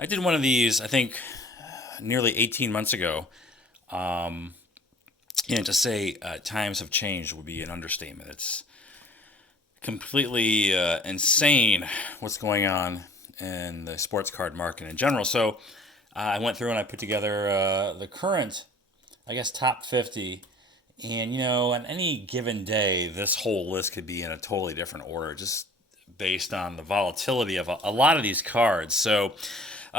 I did one of these, I think, nearly 18 months ago. Um, to say times have changed would be an understatement. It's completely insane what's going on in the sports card market in general. So I went through and I put together the current, I guess, top 50. And, on any given day, this whole list could be in a totally different order, just based on the volatility of a lot of these cards. So,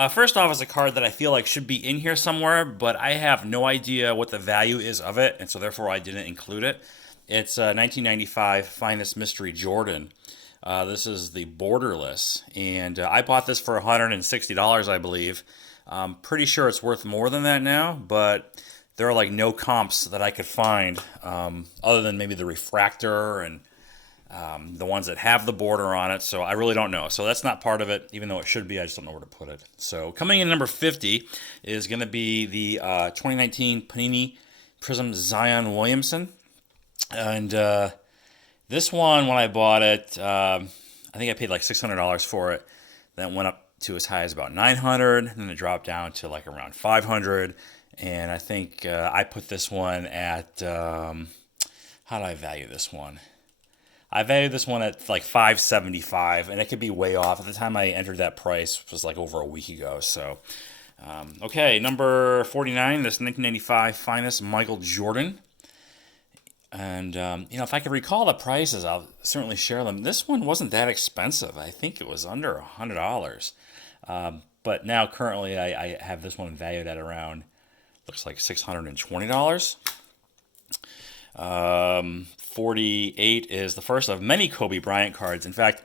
first off, is a card that I feel like should be in here somewhere, but I have no idea what the value is of it, and so therefore I didn't include it. It's 1995 Finest Mystery Jordan. This is the borderless, and I bought this for $160, I believe. I'm pretty sure it's worth more than that now, but there are like no comps that I could find other than maybe the refractor and the ones that have the border on it. So I really don't know. So that's not part of it, even though it should be. I just don't know where to put it. So coming in number 50 is going to be the 2019 Panini Prism Zion Williamson. And this one, when I bought it, I think I paid like $600 for it. Then it went up to as high as about 900, and then it dropped down to like around 500. And I think I put this one at, how do I value this one? I valued this one at like 575, and it could be way off. At the time I entered that price was like over a week ago. So, okay, number 49, this 1995 Finest Michael Jordan. And, if I could recall the prices, I'll certainly share them. This one wasn't that expensive. I think it was under $100. But now currently I have this one valued at around, looks like $620. 48 is the first of many Kobe Bryant cards. In fact,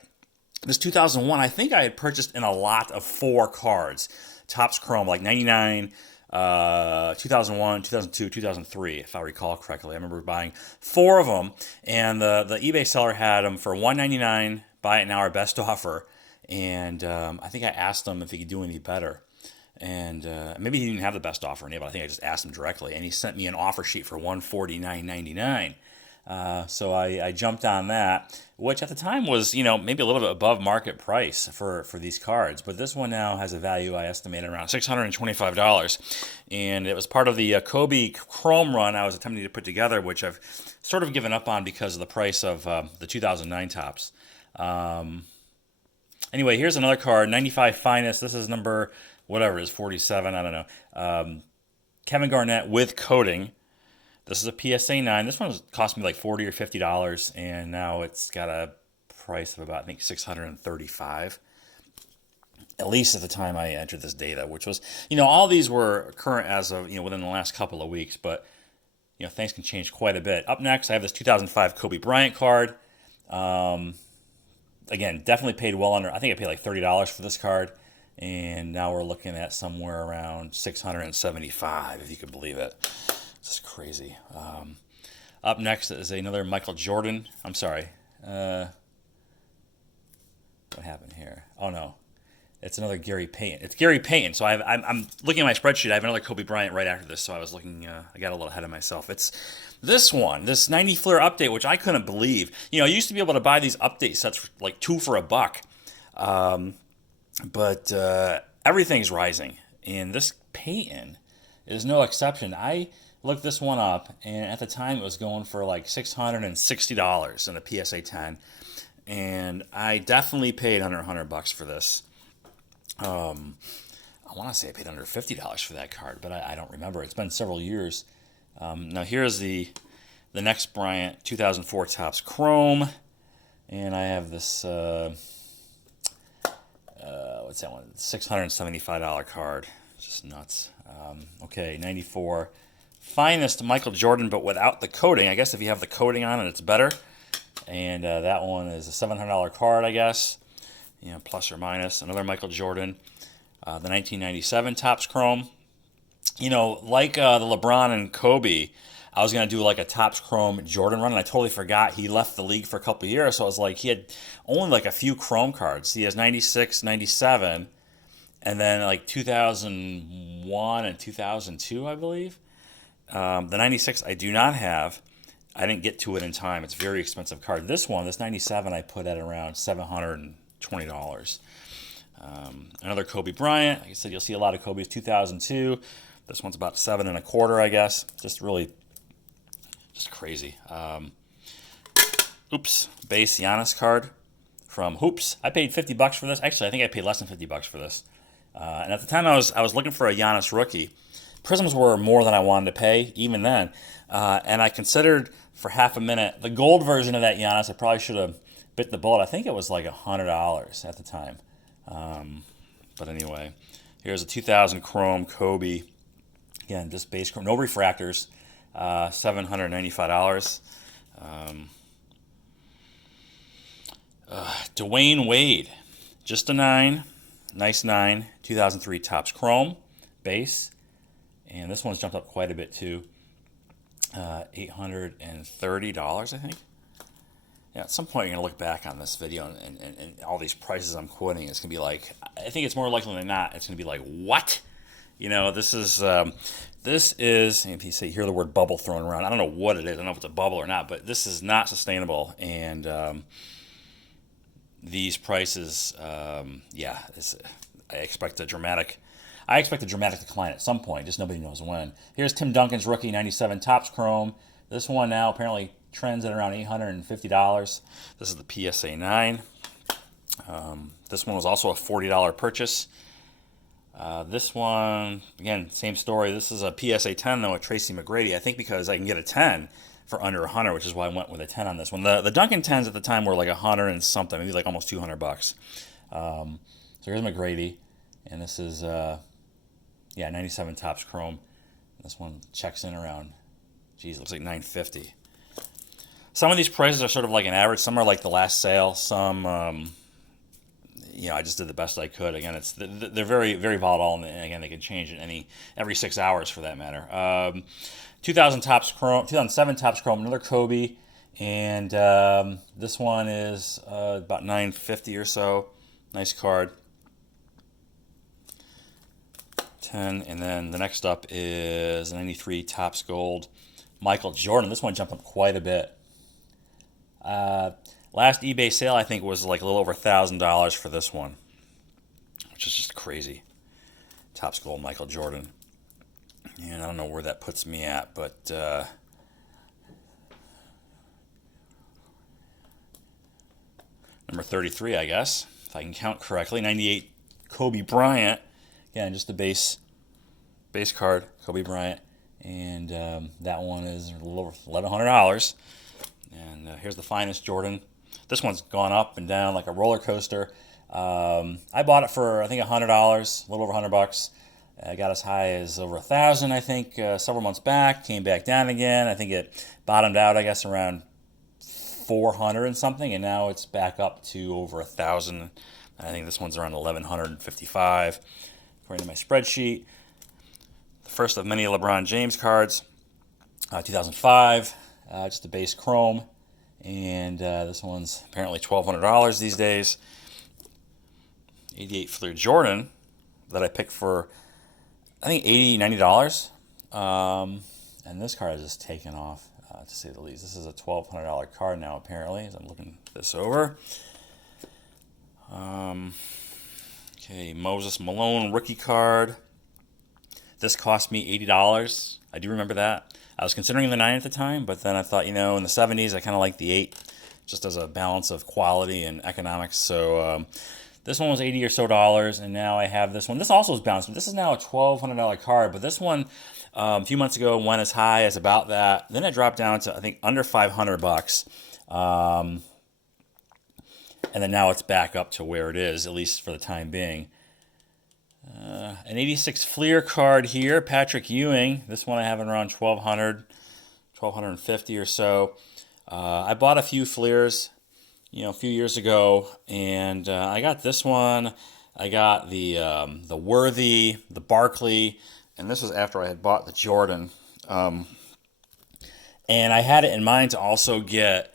this 2001, I think I had purchased in a lot of 4 cards. Topps Chrome, like 99, 2001, 2002, 2003, if I recall correctly. I remember buying 4 of them, and the eBay seller had them for $199, buy it now, our best offer. And I think I asked him if he could do any better. And maybe he didn't have the best offer in it, but I think I just asked him directly, and he sent me an offer sheet for $149.99. So I jumped on that, which at the time was, maybe a little bit above market price for these cards. But this one now has a value, I estimate, around $625. And it was part of the Kobe Chrome run I was attempting to put together, which I've sort of given up on because of the price of the 2009 tops. Anyway, here's another card, 95 Finest. This is number, whatever it is, 47, I don't know. Kevin Garnett with coating. This is a PSA 9. This one cost me like $40 or $50, and now it's got a price of about, I think, $635. At least at the time I entered this data, which was, all these were current as of, within the last couple of weeks, but, things can change quite a bit. Up next, I have this 2005 Kobe Bryant card. Again, definitely paid well under, I think I paid like $30 for this card, and now we're looking at somewhere around $675, if you could believe it. This is crazy. Up next is another Michael Jordan. I'm sorry. What happened here? Oh, no. It's another Gary Payton. It's Gary Payton. So I'm looking at my spreadsheet. I have another Kobe Bryant right after this. So I was looking, I got a little ahead of myself. It's this one, this 90 Flair update, which I couldn't believe. I used to be able to buy these update sets for like 2 for $1. But everything's rising. And this Payton is no exception. I looked this one up, and at the time it was going for like $660 in a PSA 10, and I definitely paid under $100 for this. I want to say I paid under $50 for that card, but I don't remember. It's been several years. Now here's the next Bryant 2004 Topps Chrome, and I have this what's that one? $675 card. Just nuts. Okay, 94. Finest Michael Jordan, but without the coating. I guess if you have the coating on it, it's better. And that one is a $700 card, I guess. Plus or minus. Another Michael Jordan. The 1997 Topps Chrome. Like the LeBron and Kobe, I was going to do like a Topps Chrome Jordan run, and I totally forgot he left the league for a couple of years. So I was like, he had only like a few Chrome cards. He has 96, 97, and then like 2001 and 2002, I believe. The 96 I do not have. I didn't get to it in time. It's a very expensive card. This 97, I put at around $720. Another Kobe Bryant. Like I said, you'll see a lot of Kobe's 2002. This one's about 7.25, I guess. Just crazy. Base Giannis card from Hoops. I paid $50 for this. Actually, I think I paid less than $50 for this. And at the time, I was looking for a Giannis rookie. Prisms were more than I wanted to pay, even then. And I considered for half a minute the gold version of that Giannis. I probably should have bit the bullet. I think it was like $100 at the time. But anyway, here's a 2000 Chrome Kobe. Again, just base chrome, no refractors. $795. Dwayne Wade, just a 9, nice 9, 2003 Topps Chrome base, and this one's jumped up quite a bit too. $830, I think. Yeah, at some point you're gonna look back on this video and all these prices I'm quoting. It's gonna be like, I think it's more likely than not, it's gonna be like, what? You know, this is, if you see, hear the word bubble thrown around, I don't know what it is, I don't know if it's a bubble or not, but this is not sustainable, and these prices, I expect a dramatic decline at some point, just nobody knows when. Here's Tim Duncan's rookie 97 Topps Chrome. This one now apparently trends at around $850. This is the PSA 9. This one was also a $40 purchase. This one, again, same story. This is a PSA 10, though, with Tracy McGrady. I think because I can get a 10 for under 100, which is why I went with a 10 on this one. The Duncan 10s at the time were like 100 and something, maybe like almost $200. So here's McGrady, and this is, 97 Topps Chrome. This one checks in around, geez, it looks like $950. Some of these prices are sort of like an average. Some are like the last sale. Some, I just did the best I could. Again, they're very, very volatile, and again, they can change in every 6 hours for that matter. 2007 Topps Chrome, another Kobe, and this one is about $950 or so. Nice card. 10, and then the next up is 93 Topps Gold, Michael Jordan. This one jumped up quite a bit. Last eBay sale, I think, was like a little over $1,000 for this one, which is just crazy. Topps Gold, Michael Jordan. And I don't know where that puts me at, but number 33, I guess, if I can count correctly. 98 Kobe Bryant. Again, just the base card, Kobe Bryant. And that one is a little over $1,100. And here's the finest Jordan. This one's gone up and down like a roller coaster. I bought it for, I think, $100, a little over $100. I got as high as over $1,000, I think, several months back. Came back down again. I think it bottomed out, I guess, around $400 and something, and now it's back up to over $1,000. I think this one's around $1,155, according to my spreadsheet. The first of many LeBron James cards, 2005, just a base chrome, and this one's apparently $1,200 these days. 88 Flair Jordan that I picked for, I think, $80, $90. And this card has just taken off, to say the least. This is a $1,200 card now, apparently, as I'm looking this over. Moses Malone rookie card. This cost me $80. I do remember that. I was considering the 9 at the time, but then I thought, in the 70s, I kind of like the 8, just as a balance of quality and economics. So this one was $80 or so, and now I have this one. This also is bounced. This is now a $1,200 card, but this one a few months ago went as high as about that. Then it dropped down to, I think, under $500. And then now it's back up to where it is, at least for the time being. An 86 Fleer card here, Patrick Ewing. This one I have around $1,200, $1,250 or so. I bought a few Fleers, a few years ago, and I got this one. I got the Worthy, the Barkley, and this was after I had bought the Jordan. And I had it in mind to also get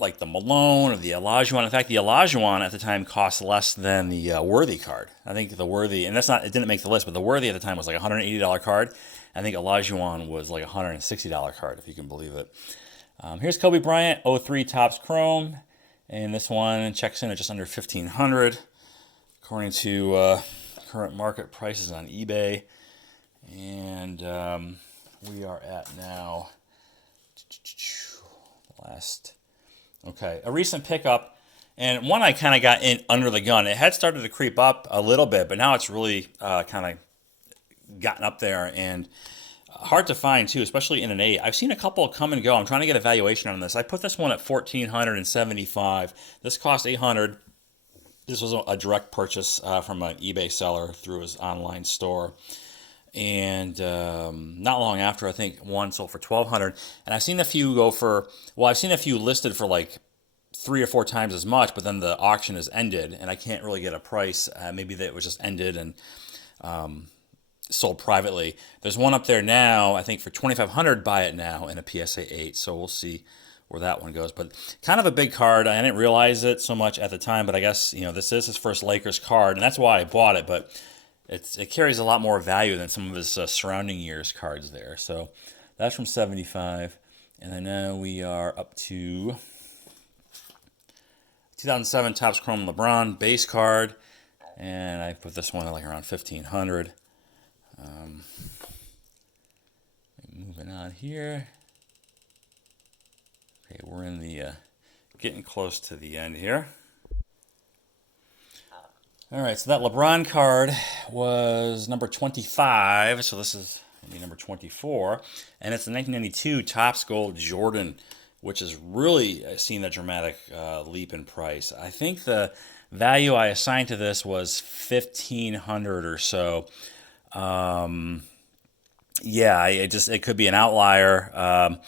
like the Malone or the Olajuwon. In fact, the Olajuwon at the time cost less than the Worthy card. I think the Worthy, and it didn't make the list, but the Worthy at the time was like a $180 card. I think Olajuwon was like a $160 card, if you can believe it. Here's Kobe Bryant, 03 Topps Chrome, and this one checks in at just under $1,500. according to current market prices on eBay. And we are at now a recent pickup, and one I kind of got in under the gun. It had started to creep up a little bit, but now it's really kind of gotten up there, and hard to find too, especially in an 8. I've seen a couple come and go. I'm trying to get a valuation on this. I put this one at $1,475. This cost $800. This was a direct purchase from an eBay seller through his online store. And not long after, I think one sold for $1,200. And I've seen a few I've seen a few listed for like 3 or 4 times as much, but then the auction is ended, and I can't really get a price. Maybe that it was just ended and sold privately. There's one up there now, I think for $2,500. Buy it now in a PSA 8. So we'll see where that one goes. But kind of a big card. I didn't realize it so much at the time, but I guess this is his first Lakers card, and that's why I bought it. But it carries a lot more value than some of his surrounding years cards there. So that's from 75. And then now we are up to 2007 Topps Chrome LeBron base card. And I put this one at like around $1,500. Moving on here. Okay, we're in the getting close to the end here. All right, so that LeBron card was number 25, so this is number 24, and it's the 1992 Topps Gold Jordan, which has really seen a dramatic leap in price. I think the value I assigned to this was $1,500 or so. It could be an outlier.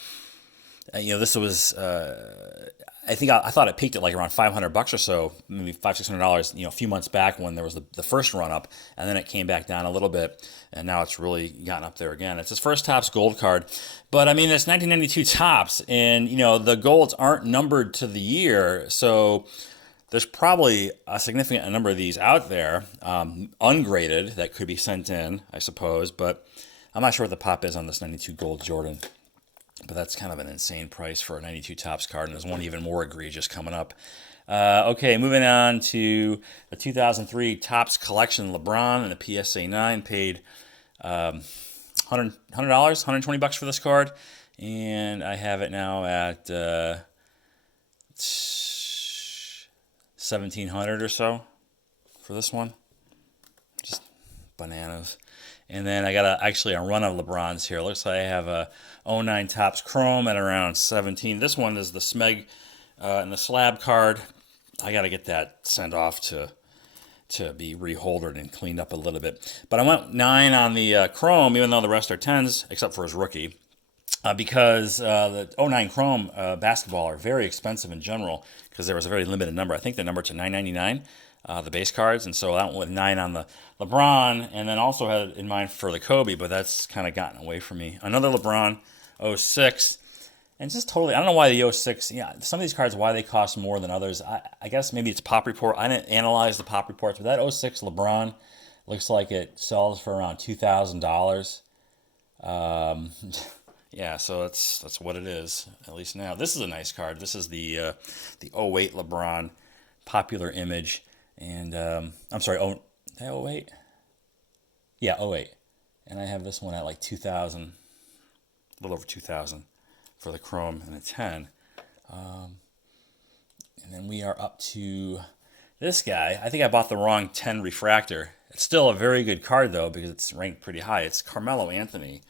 This was. I thought it peaked at like around $500 or so, maybe $500-$600. A few months back when there was the first run up, and then it came back down a little bit, and now it's really gotten up there again. It's his first Topps Gold card, but I mean it's 1992 Topps, and the golds aren't numbered to the year, so there's probably a significant number of these out there, ungraded, that could be sent in, I suppose, but I'm not sure what the pop is on this 92 Gold Jordan. But that's kind of an insane price for a 92 Topps card, and there's one even more egregious coming up. Okay, moving on to the 2003 Topps Collection LeBron and the PSA 9. Paid $100, $120 for this card, and I have it now at $1,700 or so for this one. Just bananas. And then I got a run of LeBrons here. Looks like I have a 09 Topps Chrome at around 17. This one is the Smeg and the slab card. I got to get that sent off to be reholdered and cleaned up a little bit. But I went 9 on the Chrome, even though the rest are 10s, except for his rookie. Because the 09 Chrome basketball are very expensive in general, because there was a very limited number. I think the number to $9.99. The base cards, and so I went with 9 on the LeBron, and then also had in mind for the Kobe, but that's kind of gotten away from me. Another LeBron 06, and just totally, I don't know why the 06, some of these cards, why they cost more than others. I guess maybe it's pop report. I didn't analyze the pop reports, but that 06 LeBron looks like it sells for around $2,000. So that's what it is, at least now. This is a nice card. This is the 08 LeBron, popular image. And, I'm sorry, 08? Yeah, 08. And I have this one at like 2,000, a little over 2,000 for the Chrome and the 10. And then we are up to this guy. I think I bought the wrong 10 refractor. It's still a very good card, though, because it's ranked pretty high. It's Carmelo Anthony.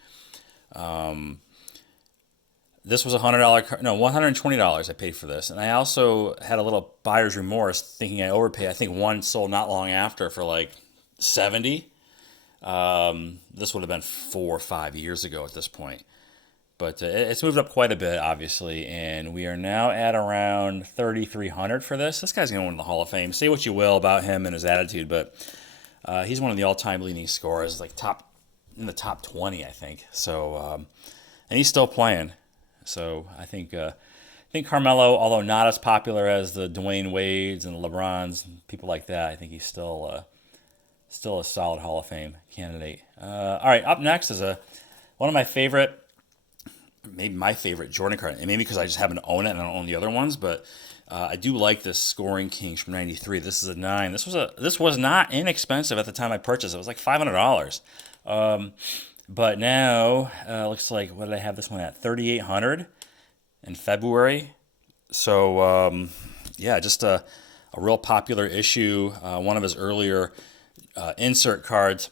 This was $120 I paid for this. And I also had a little buyer's remorse thinking I overpaid. I think one sold not long after for like $70. This would have been 4 or 5 years ago at this point. But it's moved up quite a bit, obviously. And we are now at around $3,300 for this. This guy's going to win the Hall of Fame. Say what you will about him and his attitude, but he's one of the all-time leading scorers, like in the top 20, I think. So, and he's still playing. So I think Carmelo, although not as popular as the Dwayne Wades and the LeBrons and people like that, I think he's still a solid Hall of Fame candidate. All right, up next is one of my favorite maybe my favorite Jordan card, and maybe because I just happen to own it and I don't own the other ones, but I do like this Scoring Kings from '93. This is a 9. This was not inexpensive at the time I purchased it. It was like $500. But now looks like, what did I have this one at? $3,800 in February. So yeah, just a real popular issue. One of his earlier insert cards.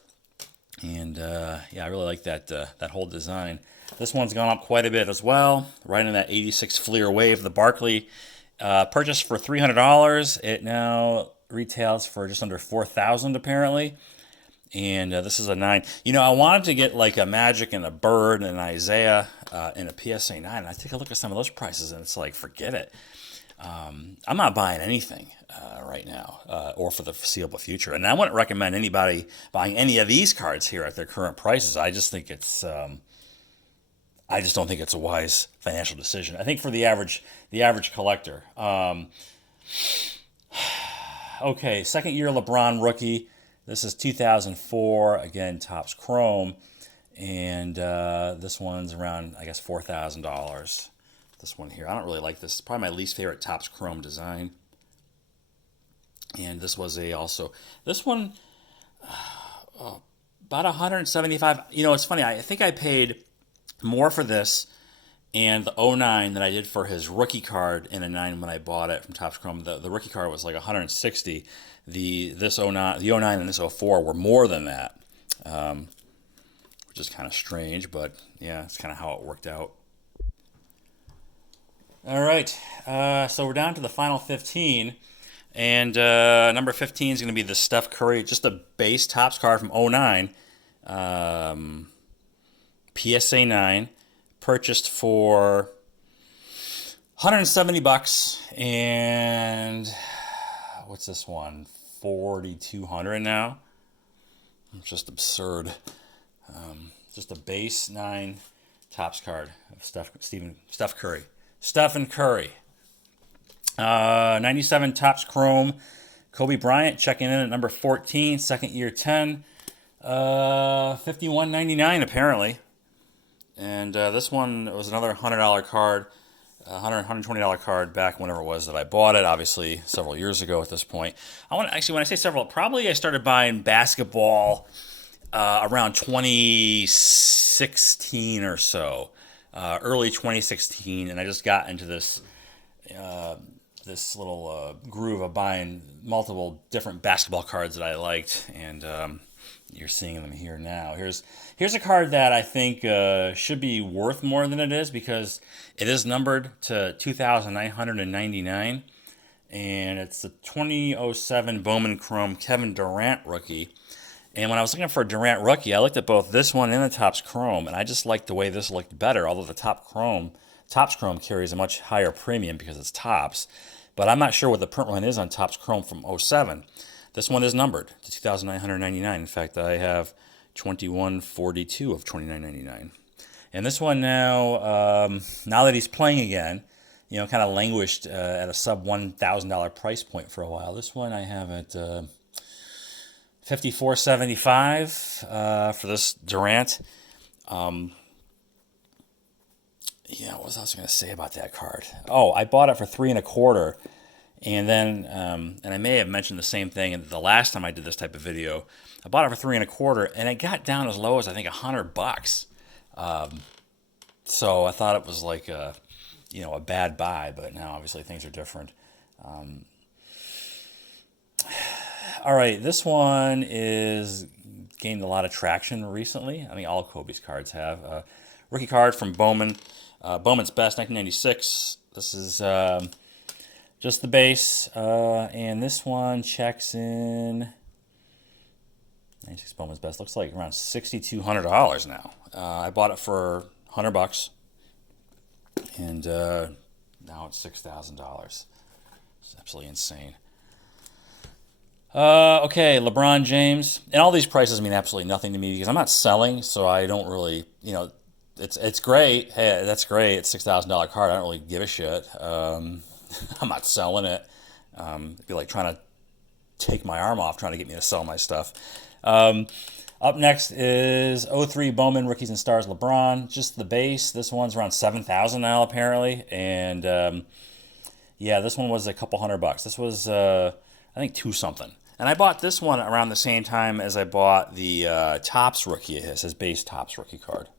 And yeah, I really like that whole design. This one's gone up quite a bit as well. Right in that 86 Fleer Wave, the Barkley. Purchased for $300. It now retails for just under $4,000 apparently. And this is a 9. You know, I wanted to get like a Magic and a Bird and an Isaiah and a PSA 9. And I take a look at some of those prices and it's like, forget it. I'm not buying anything right now or for the foreseeable future. And I wouldn't recommend anybody buying any of these cards here at their current prices. I just think it's, I just don't think it's a wise financial decision. I think for the average collector. Okay, second year Lebron Rookie. This is 2004. Again, Topps Chrome. And this one's around, I guess, $4,000. This one here. I don't really like this. It's probably my least favorite Topps Chrome design. And this was this one, about 175. You know, it's funny. I think I paid more for this and the '09 than I did for his rookie card in a 9 when I bought it from Topps Chrome. The rookie card was like 160. The '09 and this '04 were more than that, which is kind of strange, but yeah, it's kind of how it worked out. All right, so we're down to the final 15, and number 15 is going to be the Steph Curry, just a base Topps card from '09, PSA 9, purchased for $170, and what's this one? $4,200 now. It's just absurd. Just a base 9 Topps card of Steph Curry. Stephen Curry. 97 Topps Chrome. Kobe Bryant checking in at number 14, second year 10. $51.99 apparently. And this one was another $100 card. $120 card back whenever it was that I bought it, obviously several years ago at this point. When I say several, probably I started buying basketball around 2016 or so, early 2016, and I just got into this little groove of buying multiple different basketball cards that I liked, and you're seeing them here now. Here's a card that I think should be worth more than it is because it is numbered to 2,999, and it's the 2007 Bowman Chrome Kevin Durant rookie. And when I was looking for a Durant rookie, I looked at both this one and the Topps Chrome, and I just liked the way this looked better, although the Topps Chrome carries a much higher premium because it's Topps. But I'm not sure what the print run is on Topps Chrome from '07. This one is numbered to 2,999. In fact, I have 2142 of 29.99. And this one now that he's playing again, you know, kind of languished at a sub $1,000 price point for a while. This one I have at $54.75 for this Durant. Yeah, what was I going to say about that card? Oh, I bought it for $3.25. And then, and I may have mentioned the same thing the last time I did this type of video. I bought it for $3.25, and it got down as low as I think $100. So I thought it was like a bad buy, but now obviously things are different. All right, this one is gained a lot of traction recently. I mean, all of Kobe's cards have. Rookie card from Bowman, Bowman's Best, 1996. This is just the base, and this one checks in 96 Bowman's Best. Looks like around $6,200 now. I bought it for $100, and now it's $6,000. It's absolutely insane. Okay, LeBron James, and all these prices mean absolutely nothing to me because I'm not selling, so I don't really, it's great. Hey, that's great. It's $6,000 card. I don't really give a shit. I'm not selling it. It'd be like trying to take my arm off, trying to get me to sell my stuff. Up next is '03 Bowman Rookies and Stars LeBron. Just the base. This one's around 7,000 now apparently, and yeah, this one was a couple $100. This was I think two something. And I bought this one around the same time as I bought the Topps rookie, his base Topps rookie card.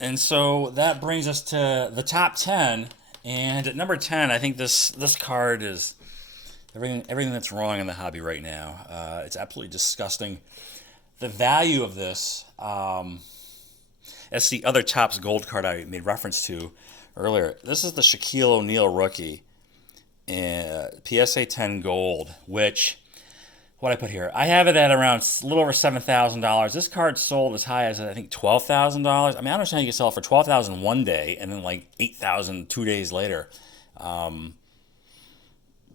And so that brings us to the top 10. And at number 10, I think this card is everything that's wrong in the hobby right now. It's absolutely disgusting. The value of this, that's the other Topps gold card I made reference to earlier. This is the Shaquille O'Neal rookie, PSA 10 gold, which, what I put here, I have it at around a little over $7,000. This card sold as high as, I think, $12,000. I mean, I don't understand how you can sell it for $12,000 one day and then like $8,000 2 days later.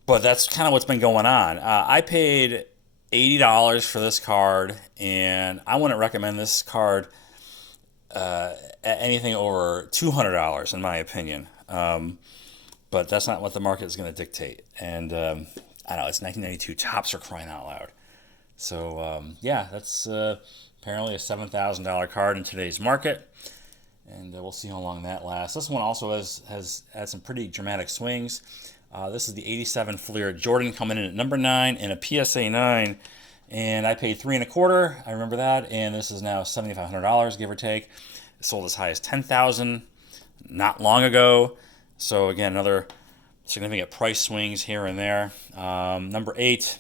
But that's kind of what's been going on. I paid $80 for this card, and I wouldn't recommend this card at anything over $200, in my opinion. But that's not what the market is going to dictate. And I don't know, it's 1992. Topps are crying out loud. So yeah, that's apparently a $7,000 card in today's market. And we'll see how long that lasts. This one also has had some pretty dramatic swings. This is the '87 Flair Jordan coming in at number 9 and a PSA 9. And I paid $3.25. I remember that. And this is now $7,500, give or take. It sold as high as $10,000 not long ago. So again, another significant price swings here and there. Number 8,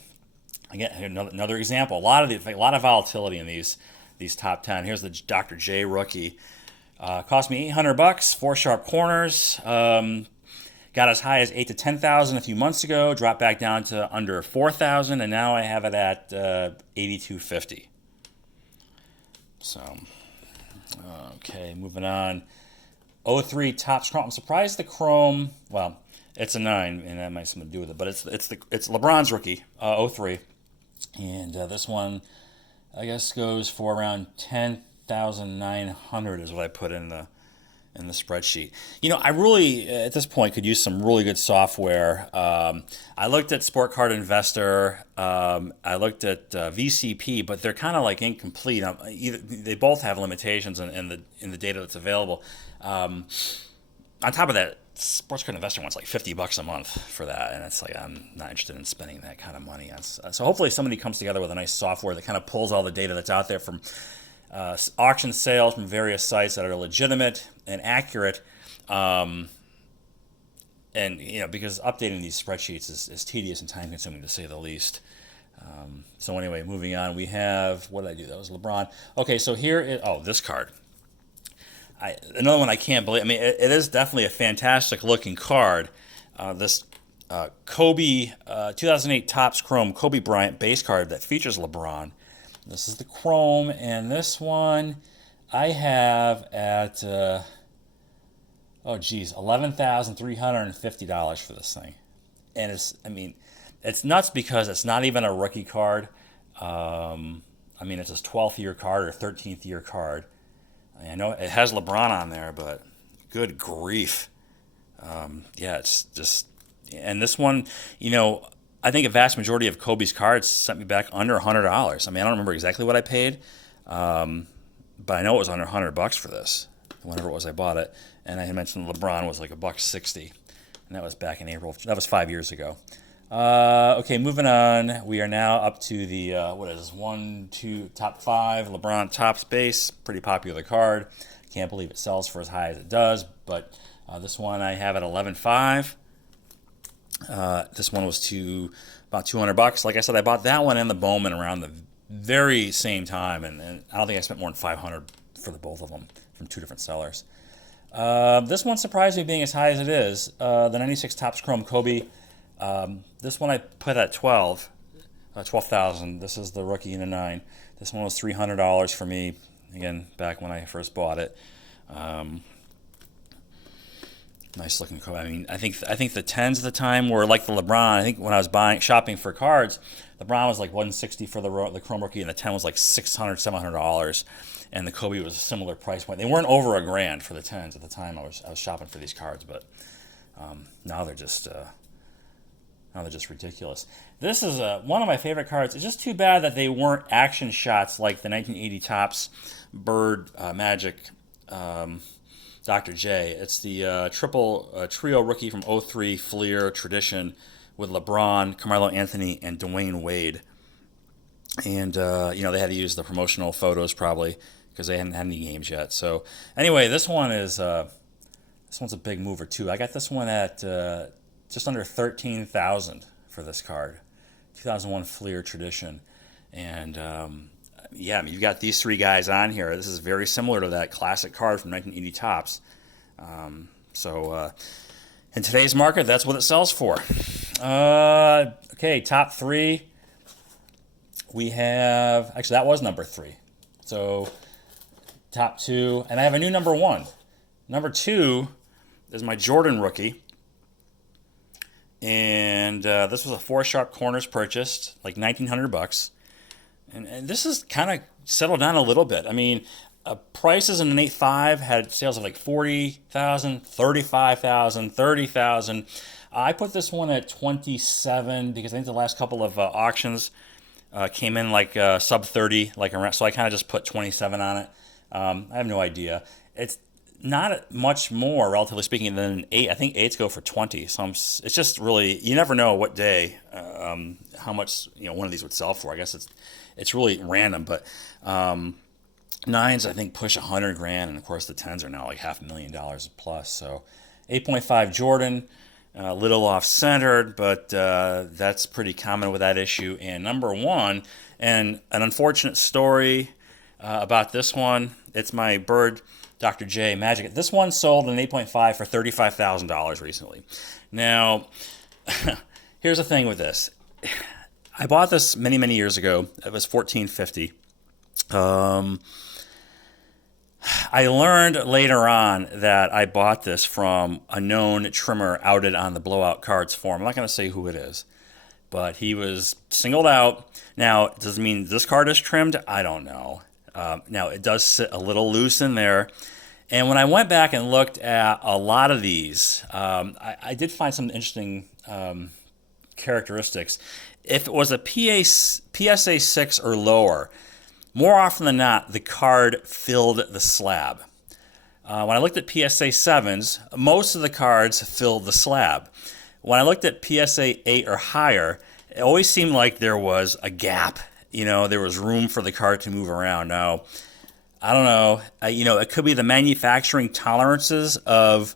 again, another example. A lot of volatility in these top 10. Here's the Dr. J rookie. Cost me $800, 4 sharp corners. Got as high as $8,000 to $10,000 a few months ago. Dropped back down to under $4,000, and now I have it at $8,250. So, okay, moving on. '03 Topps Chrome. I'm surprised the Chrome. Well, it's a 9, and that might have something to do with it. But it's LeBron's rookie, '03, and this one, I guess, goes for around $10,900 is what I put in the spreadsheet. You know, I really at this point could use some really good software. I looked at Sport Card Investor. I looked at VCP, but they're kind of like incomplete. They both have limitations in the data that's available. On top of that, Sports Card Investor wants like $50 a month for that, and it's like I'm not interested in spending that kind of money. So hopefully somebody comes together with a nice software that kind of pulls all the data that's out there from auction sales from various sites that are legitimate and accurate. And you know, because updating these spreadsheets is tedious and time consuming to say the least. So anyway, moving on, we have, what did I do? That was LeBron. Okay, so here is, this card. Another one I can't believe. I mean, it is definitely a fantastic looking card. This Kobe 2008 Topps Chrome Kobe Bryant base card that features LeBron. This is the Chrome, and this one I have at $11,350 for this thing. And it's nuts because it's not even a rookie card. It's his 12th year card or 13th year card. I know it has LeBron on there, but good grief. It's just, and this one, you know, I think a vast majority of Kobe's cards sent me back under $100. I mean, I don't remember exactly what I paid, but I know it was under $100 for this, whenever it was I bought it. And I had mentioned LeBron was like $160, and that was back in April. That was 5 years ago. Okay, moving on. We are now up to the, top 5. LeBron Topps base, pretty popular card. Can't believe it sells for as high as it does, but this one I have at $11,500. This one was about $200. Like I said, I bought that one and the Bowman around the very same time, and I don't think I spent more than $500 for the both of them from two different sellers. This one surprised me being as high as it is. The '96 Topps Chrome Kobe. This one I put at $12,000. This is the rookie in a 9. This one was $300 for me. Again, back when I first bought it. Nice looking card. I mean, I think the 10s at the time were like the LeBron. I think when I was shopping for cards, LeBron was like $160 for the Chrome rookie, and the 10 was like $600, $700, and the Kobe was a similar price point. They weren't over $1,000 for the 10s at the time I was shopping for these cards, but now they're just Oh, they're just ridiculous. This is one of my favorite cards. It's just too bad that they weren't action shots like the 1980 Topps Bird Magic Dr. J. It's the trio rookie from '03 Flair Tradition with LeBron, Carmelo Anthony, and Dwayne Wade. And, they had to use the promotional photos probably because they hadn't had any games yet. So, anyway, this one's a big mover too. I got this one at just under $13,000 for this card. 2001 Flair Tradition. And, you've got these three guys on here. This is very similar to that classic card from 1980 Topps. In today's market, that's what it sells for. Okay, top three. We have, actually, that was number three. So, top two. And I have a new number one. Number two is my Jordan rookie. And this was a 4 sharp corners purchased, like $1,900. And this has kind of settled down a little bit. I mean, prices in an 8.5 had sales of like $40,000, $35,000, $30,000. I put this one at $27 because I think the last couple of auctions came in like sub 30, like around. So I kind of just put 27 on it. I have no idea. It's not much more, relatively speaking, than an 8. I think 8s go for 20. So it's just really, you never know what day, how much one of these would sell for. I guess it's really random, but 9s I think push $100,000, and of course the 10s are now like $500,000 plus. So 8.5 Jordan, a little off-centered, but that's pretty common with that issue. And number one, and an unfortunate story about this one, it's my Bird Dr. J Magic. This one sold an 8.5 for $35,000 recently. Now, here's the thing with this. I bought this many, many years ago. It was $14.50. I learned later on that I bought this from a known trimmer outed on the Blowout Cards forum. I'm not going to say who it is, but he was singled out. Now, does it mean this card is trimmed? I don't know. Now, it does sit a little loose in there. And when I went back and looked at a lot of these, I did find some interesting characteristics. If it was a PSA 6 or lower, more often than not, the card filled the slab. When I looked at PSA 7s, most of the cards filled the slab. When I looked at PSA 8 or higher, it always seemed like there was a gap. There was room for the card to move around. Now, I don't know. It could be the manufacturing tolerances of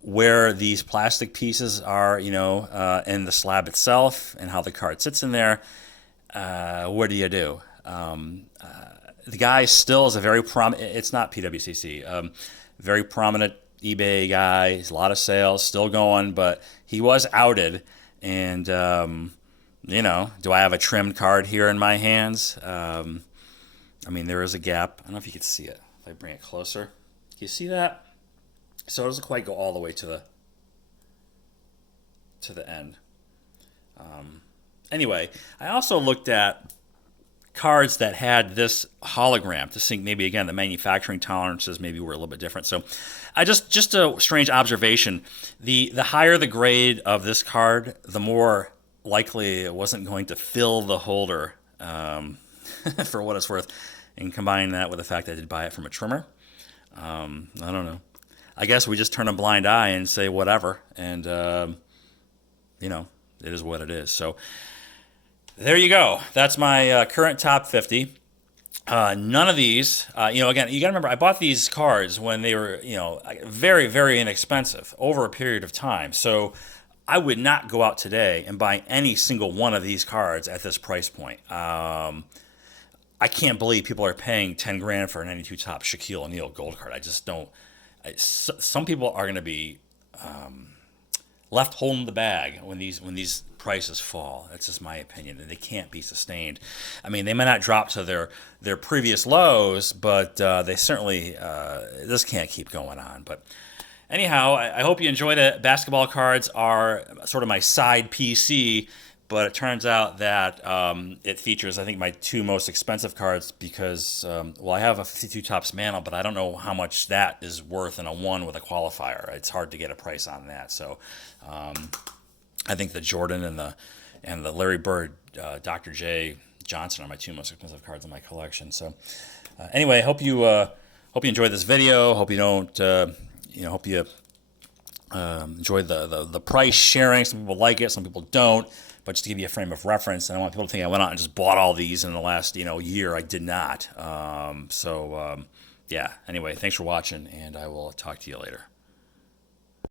where these plastic pieces are, in the slab itself and how the card sits in there. What do you do? The guy still is a very prominent, it's not PWCC, very prominent eBay guy. He's a lot of sales, still going, but he was outed. And, do I have a trimmed card here in my hands? There is a gap. I don't know if you can see it. If I bring it closer. Can you see that? So it doesn't quite go all the way to the end. Anyway, I also looked at cards that had this hologram to see maybe, again, the manufacturing tolerances maybe were a little bit different. So just a strange observation. The higher the grade of this card, the more likely it wasn't going to fill the holder, for what it's worth. And combining that with the fact that I did buy it from a trimmer, I don't know. I guess we just turn a blind eye and say whatever, and it is what it is. So there you go. That's my current top 50. None of these, again, you got to remember, I bought these cards when they were, very, very inexpensive over a period of time. So I would not go out today and buy any single one of these cards at this price point. I can't believe people are paying $10,000 for a 92 Topps Shaquille O'Neal gold card. I just don't. Some people are going to be left holding the bag when these prices fall. That's just my opinion, and they can't be sustained. They may not drop to their previous lows, but they certainly this can't keep going on. But anyhow, I hope you enjoyed it. Basketball cards are sort of my side PC. But it turns out that it features, I think, my two most expensive cards because, I have a 52 Topps Mantle, but I don't know how much that is worth in a 1 with a qualifier. It's hard to get a price on that. So, I think the Jordan and the Larry Bird, Dr. J Johnson are my two most expensive cards in my collection. So anyway, hope you enjoyed this video. Hope you don't hope you enjoy the price sharing. Some people like it, some people don't. But just to give you a frame of reference, and I want people to think I went out and just bought all these in the last year. I did not. Yeah. Anyway, thanks for watching, and I will talk to you later.